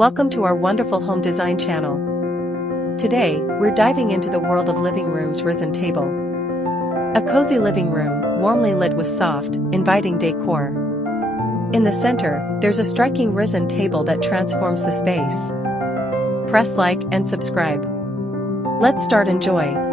Welcome to our wonderful home design channel. Today, we're diving into the world of living room's resin table. A cozy living room, warmly lit with soft, inviting decor. In the center, there's a striking resin table that transforms the space. Press like and subscribe. Let's start enjoy.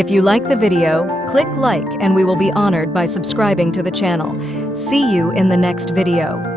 If you like the video, click like and we will be honored by subscribing to the channel. See you in the next video.